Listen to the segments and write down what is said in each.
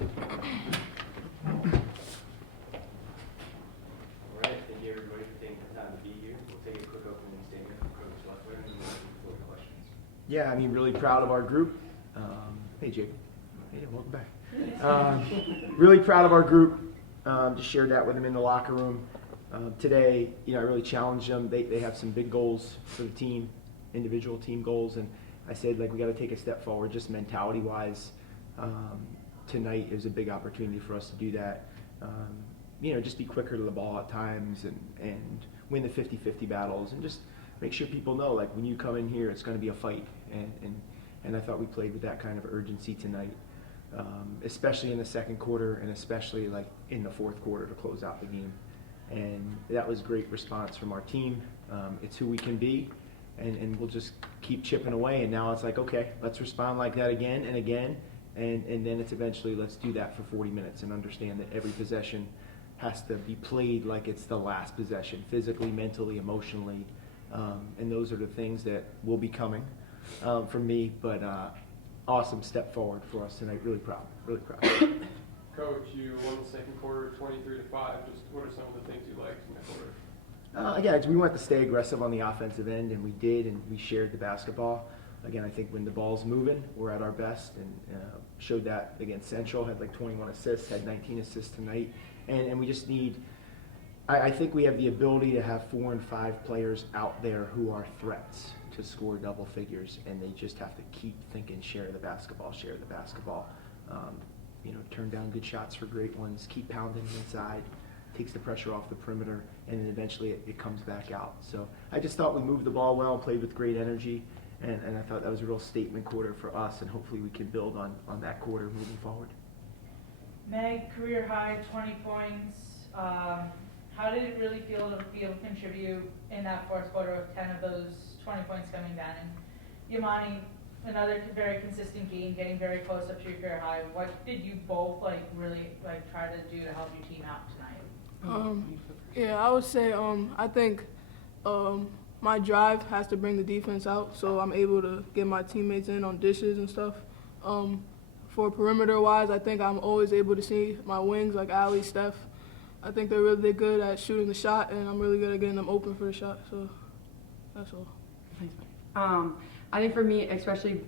right, thank you everybody for taking the time to be here. We'll take a quick opening statement from Coach Leffler and then we'll open the questions. Yeah, I mean, really proud of our group. Hey, Jake. Hey, welcome back. Really proud of our group. Just shared that with them in the locker room. Today, I really challenged them. They have some big goals for the team, individual team goals, and I said, we got to take a step forward just mentality-wise. Tonight is a big opportunity for us to do that. Just be quicker to the ball at times and win the 50-50 battles and just make sure people know, when you come in here, it's going to be a fight. And I thought we played with that kind of urgency tonight, especially in the second quarter and especially in the fourth quarter to close out the game. And that was great response from our team. It's who we can be, and we'll just keep chipping away. And now it's okay, let's respond like that again and again. And then it's eventually, let's do that for 40 minutes and understand that every possession has to be played like it's the last possession, physically, mentally, emotionally. And those are the things that will be coming from me. But awesome step forward for us tonight. Really proud. Really proud. Coach, you won the second quarter 23-5. Just what are some of the things you liked in that quarter? Again, we wanted to stay aggressive on the offensive end, and we did, and we shared the basketball. Again, I think when the ball's moving, we're at our best, and showed that against Central. Had 21 assists, had 19 assists tonight, and we just need. I think we have the ability to have 4 and 5 players out there who are threats to score double figures, and they just have to keep thinking, share the basketball. Turn down good shots for great ones, keep pounding inside, takes the pressure off the perimeter, and then eventually it comes back out. So I just thought we moved the ball well, played with great energy, and I thought that was a real statement quarter for us, and hopefully we can build on that quarter moving forward. Meg, career high, 20 points. How did it really feel to be able to contribute in that fourth quarter with 10 of those 20 points coming down? And Yamani, another very consistent game, getting very close up to your career high. What did you both really try to do to help your team out tonight? Yeah, I would say I think my drive has to bring the defense out, so I'm able to get my teammates in on dishes and stuff. For perimeter-wise, I think I'm always able to see my wings like Ali, Steph. I think they're really good at shooting the shot, and I'm really good at getting them open for the shot. So that's all. Thanks, I think for me, especially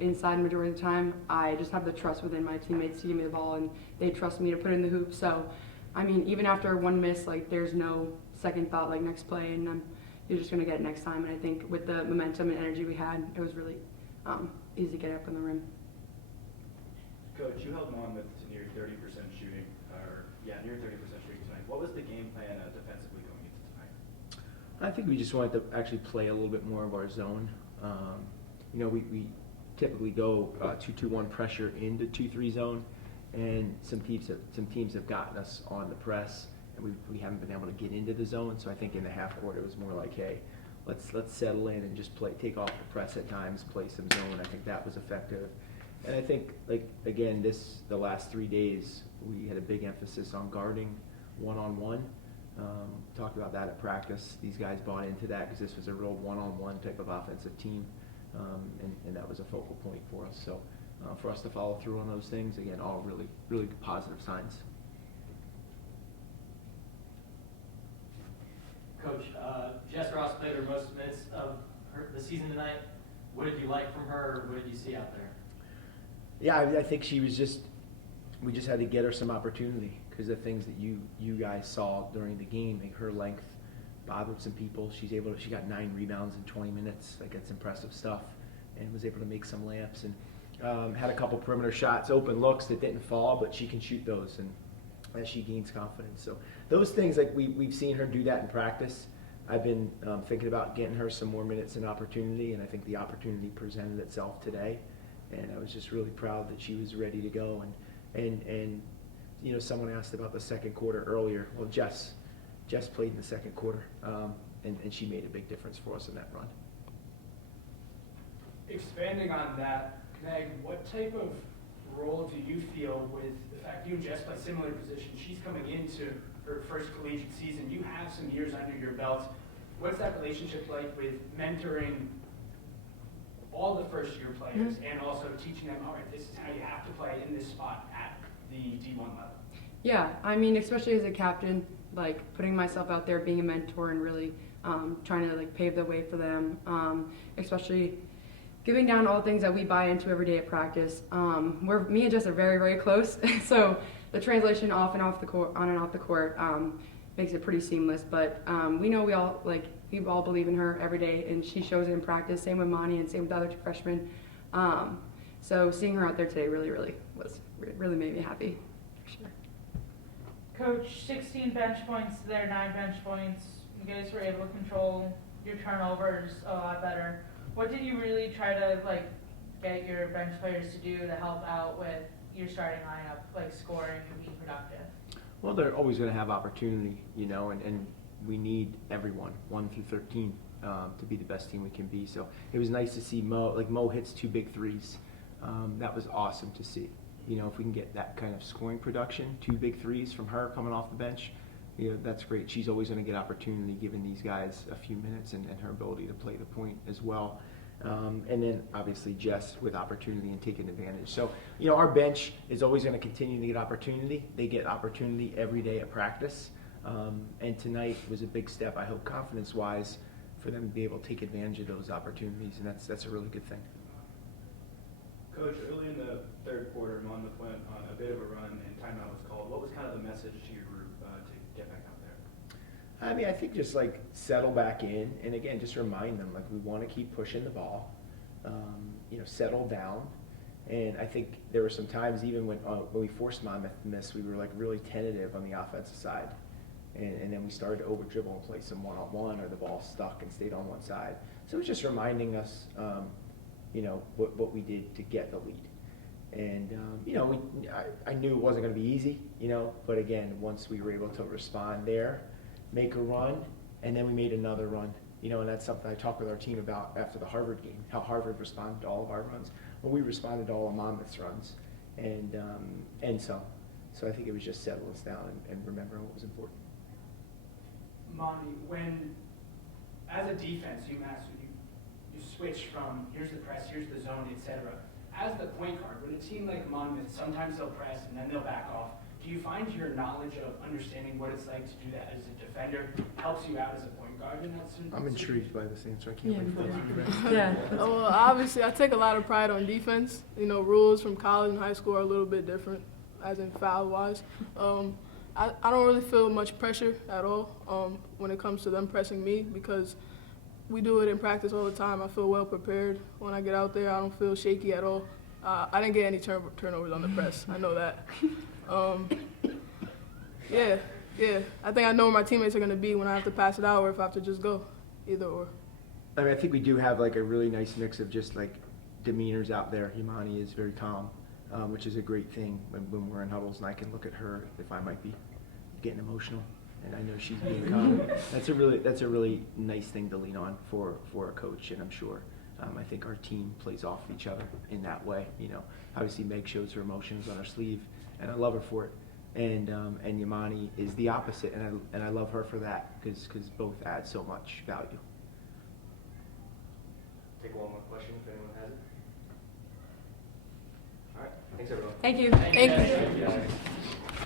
inside majority of the time, I just have the trust within my teammates to give me the ball, and they trust me to put it in the hoop. So, even after one miss, there's no second thought next play, and you're just gonna get it next time. And I think with the momentum and energy we had, it was really easy to get up in the rim. Coach, you held Monmouth to near 30% shooting, near 30% shooting tonight. What was the game plan defensively going into tonight? I think we just wanted to actually play a little bit more of our zone. We typically go 2-2-1 pressure into 2-3 zone, and some teams have gotten us on the press, and we haven't been able to get into the zone. So I think in the half court it was more hey, let's settle in and just take off the press at times, play some zone. I think that was effective. And I think again the last 3 days we had a big emphasis on guarding one-on-one. Talked about that at practice. These guys bought into that because this was a real one-on-one type of offensive team, and that was a focal point for us. So for us to follow through on those things, again, all really, really positive signs. Coach, Jess Ross played her most minutes of the season tonight. What did you like from her? What did you see out there? Yeah, I think we just had to get her some opportunity, because the things that you guys saw during the game, her length bothered some people. She got 9 rebounds in 20 minutes. That's impressive stuff, and was able to make some layups, and had a couple perimeter shots, open looks that didn't fall, but she can shoot those, and as she gains confidence. So those things, we've seen her do that in practice. I've been thinking about getting her some more minutes and opportunity, and I think the opportunity presented itself today, and I was just really proud that she was ready to go. And someone asked about the second quarter earlier. Well, Jess played in the second quarter, and she made a big difference for us in that run. Expanding on that, Meg, what type of role do you feel with the fact you and Jess play similar positions? She's coming into her first collegiate season. You have some years under your belt. What's that relationship like with mentoring all the first-year players and also teaching them, all right, this is how you have to play in this spot at the D1 level? Yeah, I mean, especially as a captain, like putting myself out there, being a mentor, and really trying to like pave the way for them. Especially giving down all the things that we buy into every day at practice. Me and Jess are very, very close, so the translation off and off the court, on and off the court, makes it pretty seamless. But we know we all believe in her every day, and she shows it in practice. Same with Monty, and same with the other two freshmen. So seeing her out there today really really made me happy. For sure. Coach, 16 bench points there, 9 bench points. You guys were able to control your turnovers a lot better. What did you really try to like get your bench players to do to help out with your starting lineup, like scoring and being productive? Well, they're always going to have opportunity, you know, and we need everyone, 1 through 13, to be the best team we can be. So it was nice to see Mo hits 2 big threes. That was awesome to see. You know, if we can get that kind of scoring production, 2 big threes from her coming off the bench, you know, that's great. She's always going to get opportunity, giving these guys a few minutes, and her ability to play the point as well. And then obviously Jess with opportunity and taking advantage. So, you know, our bench is always going to continue to get opportunity. They get opportunity every day at practice. And tonight was a big step, I hope, confidence-wise, for them to be able to take advantage of those opportunities, and that's a really good thing. Coach, early in the third quarter, Monmouth went on a bit of a run and timeout was called. What was kind of the message to your group to get back out there? I mean, I think just like settle back in, and again, just remind them like we want to keep pushing the ball, you know, settle down. And I think there were some times even when we forced Monmouth to miss, we were like really tentative on the offensive side, and then we started to over dribble and play some one-on-one, or the ball stuck and stayed on one side. So it was just reminding us, you know, what we did to get the lead. And, you know, I knew it wasn't going to be easy, you know, but again, once we were able to respond there, make a run, and then we made another run, you know, and that's something I talked with our team about after the Harvard game, how Harvard responded to all of our runs. Well, we responded to all of Monmouth's runs, and so I think it was just settle us down and remember what was important. Monty, when, as a defense, UMass, you switch from here's the press, here's the zone, etc. As the point guard, when a team like Monmouth, sometimes they'll press and then they'll back off. Do you find your knowledge of understanding what it's like to do that as a defender helps you out as a point guard in that situation? I'm intrigued by this answer. I can't wait for this. Yeah. Well, obviously, I take a lot of pride on defense. You know, rules from college and high school are a little bit different, as in foul-wise. I don't really feel much pressure at all when it comes to them pressing me, because we do it in practice all the time. I feel well prepared when I get out there. I don't feel shaky at all. I didn't get any turnovers on the press. I know that. Yeah. I think I know where my teammates are going to be when I have to pass it out, or if I have to just go, either or. I mean, I think we do have like a really nice mix of just like demeanors out there. Imani is very calm, which is a great thing when we're in huddles, and I can look at her if I might be getting emotional, and I know she's being calm. That's a really nice thing to lean on for a coach, and I'm sure I think our team plays off each other in that way. You know, obviously Meg shows her emotions on her sleeve, and I love her for it. And Yamani is the opposite, and I love her for that, because both add so much value. Take one more question if anyone has it. All right, thanks everyone. Thank you. Thank you. Yeah.